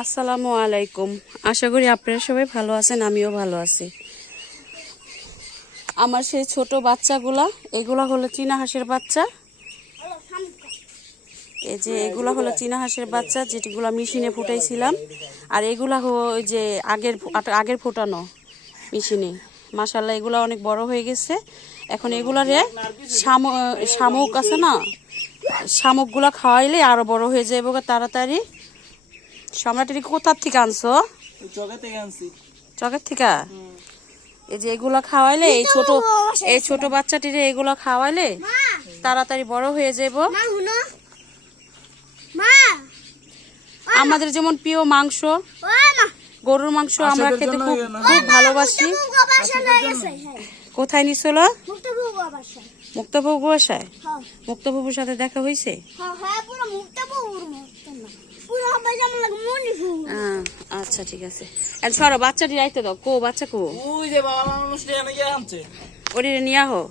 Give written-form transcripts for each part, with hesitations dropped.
আসসালামু আলাইকুম। আশা করি আপনারা সবাই ভালো আছেন, আমিও ভালো আছি। আমার সেই ছোট বাচ্চাগুলা, এগুলা হলো চীনা হাঁসের বাচ্চা। এই যে এগুলা হলো চীনা হাঁসের বাচ্চা, যেগুলা মেশিনে ফুটাইছিলাম। আর এগুলা ওই যে আগের ফুটানো মেশিনে। মাশাআল্লাহ, এগুলা অনেক বড় হয়ে গেছে। এখন এগুলারে শামুক আছে না, শামুকগুলা খাওয়াইলে আরো বড় হয়ে যাবে তাড়াতাড়ি। সম্রাটের কোথার থেকে আনছো? চকের থেকে। এই যে এগুলা খাওয়াইলে, এই ছোট বাচ্চাটিরে এগুলা খাওয়াইলে তাড়াতাড়ি বড় হয়ে যাবো। আমাদের যেমন প্রিয় মাংস, গরুর মাংস আমরা খেতে খুব খুব ভালোবাসি। কোথায় নিছিল? মুক্তাবুর বাসায়। মুক্তাবুর সাথে দেখা হয়েছে? আচ্ছা ঠিক আছে। সরো, বাচ্চাটি রাইতে দাও। কো বাচ্চা কো? ওই যে বাবা মানুষ নিয়ে আনছে, ওরে নিয়ে আহো।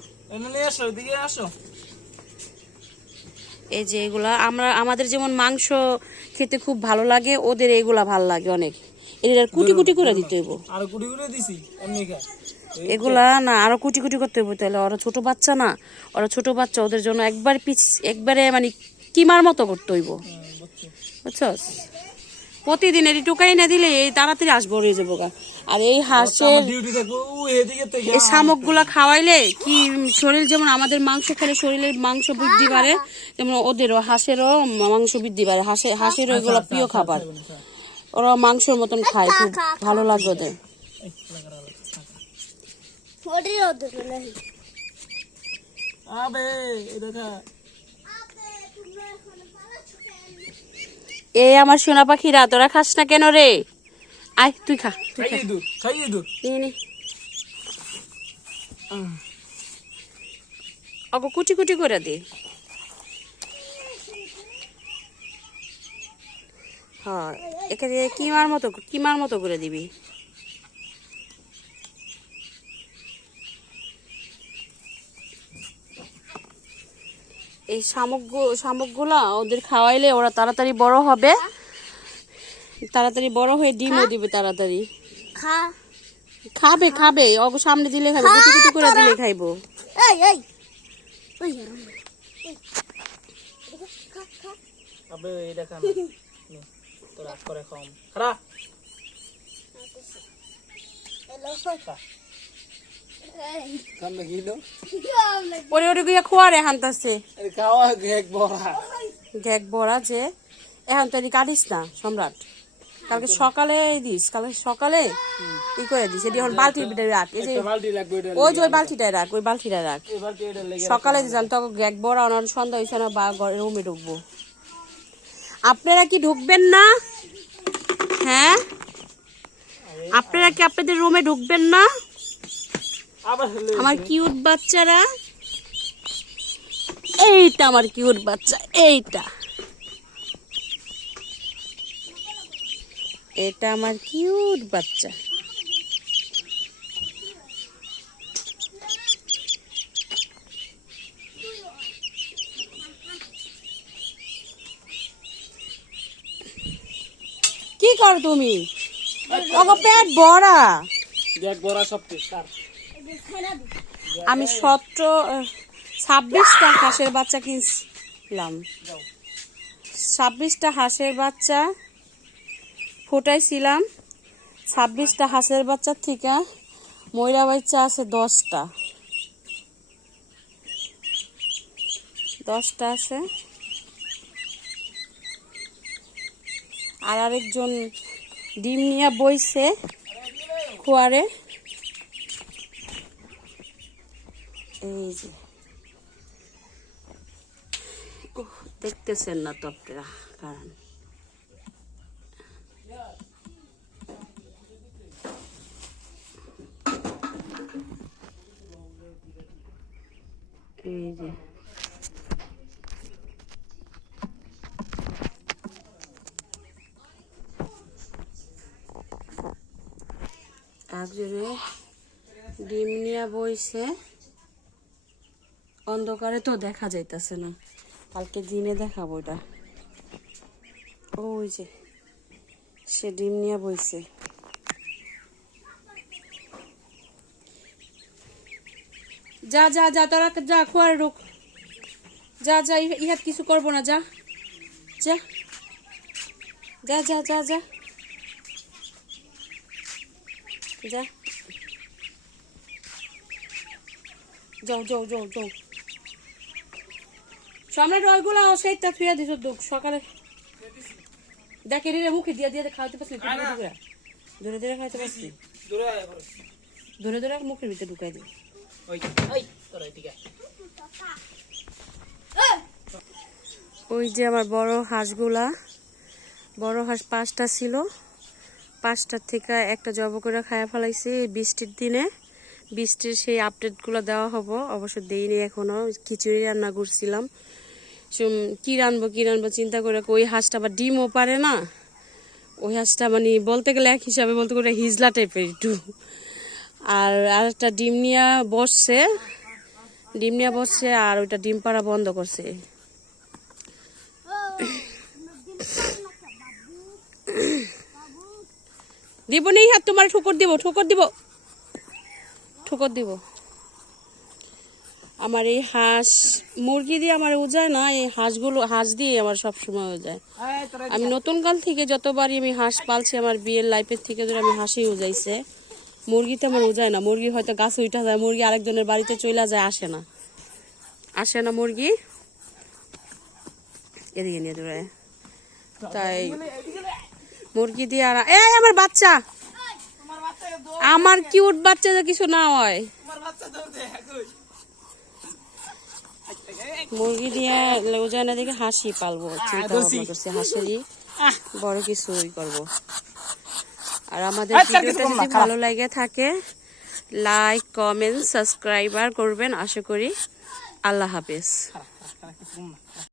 নিয়ে আসো, এদিকে আসো। এই যে এগুলা আমাদের যেমন মাংস খেতে খুব ভালো লাগে, ওদের এগুলা ভালো লাগে অনেক। এর কুটি কুটি করে দিতে হইব। আর কুটি করে দিছি এমনি খা। এগুলা না, আরো কুটি কুটি করতে হইব, তাহলে ওরা ছোট বাচ্চা না, ওরা ছোট বাচ্চা, ওদের জন্য একবারে মানে কিমার মতো করতে হইব, বুঝছস? প্রতিদিন এটি টুকাই না দিলে এই তাড়াতাড়ি আসবো হয়ে যাবো গা। আর এই হাঁসের এই শামুক গুলা খাওয়াইলে কি শরীর, যেমন আমাদের মাংস খেলে শরীরের মাংস বৃদ্ধি বাড়ে, যেমন ওদেরও হাঁসেরও মাংস বৃদ্ধি বাড়ে। হাঁসেরও এগুলো প্রিয় খাবার, ওরা মাংসের মতন খায়, খুব ভালো লাগে ওদের। এই আমার সোনা পাখিরা, তোরা খাস না কেন রে? আয় তুই খা, অগো কুচি কুচি করে দে। হ্যাঁ, এখানে কিমার মতো করে দিবি। এই শামুকগুলা ওদের খাওয়াইলে ওরা তাড়াতাড়ি বড় হবে, তাড়াতাড়ি বড় হয়ে ডিমও দিবে তাড়াতাড়ি। খাবে খাবে, ওকে সামনে দিলে খাবে, কুটি কুটি করে দিলে খাইবো। ওরে ওরে গিয়া খোয়ারে হানতাছে ঘেক বড়া, যে এখন তো কাটিস না সম্রাট, কালকে সকালে দিস, কালকে সকালে ই করে দিস। এটি এখন বালতির ভিতরে রাখ, এই যে ওই যে ওই বালতিটায় রাখ, ওই বালতিটায় রাখ। সকালে দিলাম তো ঘেক বড়া, অন্য সন্ধ্যা হয়েছে না, বা রুমে ঢুকবো। আপনারা কি ঢুকবেন না? হ্যাঁ, আপনারা কি আপনাদের রুমে ঢুকবেন না? আমার কিউট বাচ্চারা, এইটা আমার কিউট বাচ্চা, এটা আমার কিউট বাচ্চা। কি কর তুমি? পেট ভরা। আমি 26টা হাঁসের বাচ্চা কিনছিলাম, 26টা হাঁসের বাচ্চা ফুটাইছিলাম। 26টা হাঁসের বাচ্চার থেকে ময়রা বাচ্চা আছে 10টা আছে। আর আরেকজন ডিম নিয়ে বইছে খোয়ারে। এই যে দেখতেছেন না তো আপনারা, কারণ এই যে একজনে ডিম নিয়ে বইছে, অন্ধকারে তো দেখা যাইতেছে না। কালকে দিনে দেখাবো এটা। ওই যে সে ডিম নিয়ে বইছে। যা যা যা তোরা যা খোয়ার রোক, যা যা ইহাত কিছু করবো না, যা যা যা যা যা যা যা যাও যাও যাও যাও। সম্রাট ওইগুলো সেইটা ফিরে দিছ দুঃখ সকালে দেখে রে মুখে দিয়ে দিয়ে খাওয়াতে পারছি, ধরে ধরে খাইতে পারছি, ধরে ধরে মুখের ভিতরে ঢুকাই দিই। ওই যে আমার বড় হাঁসগুলা, বড় হাঁস 5টা ছিল, 5টার থেকে একটা জব করে খায়া ফেলাইছি এই বৃষ্টির দিনে। বৃষ্টির সেই আপডেটগুলো দেওয়া হবো, অবশ্য দেইনি এখনো। খিচুড়ি রান্না করছিলাম, কি রানবো চিন্তা করে, ওই হাঁসটা আবার ডিমও পারে না। ওই হাঁসটা মানে বলতে গেলে এক হিসাবে বলতে গেলে হিজলা টাইপের একটু। আর একটা ডিম নিয়ে বসছে আর ওইটা ডিম পাড়া বন্ধ করছে। দিব নেই হাত, তোমার ঠোকর দিব। আমার এই হাঁস মুরগি দিয়ে আমার উজায় না, এই হাঁস দিয়ে আমার সবসময় উজায়। আমি নতুন কাল থেকে যতবারই আমি হাঁস পালছি, আমার বিয়ের লাইফের থেকে ধরে আমি হাঁসই উজাইছে। মুরগিতে আমার উজায় না, মুরগি হয়তো গাছে উঠা যায়, মুরগি আরেকজনের বাড়িতে চলে যায়, আসে না মুরগি এদিকে নিয়ে দূরে। তাই মুরগি দিয়ে আর আমার বাচ্চা, আমার কিউট বাচ্চা কিছু না হয়, মুরগি দিয়ে উজায় না দেখে হাঁসই পালবো চিন্তা ভাবনা করছি, হাঁসেরই বড় কিছুই করবো। আর আমাদের ভিডিওটা যদি ভালো লাগে থাকে লাইক কমেন্ট সাবস্ক্রাইব করবেন আশা করি। আল্লাহ হাফেজ।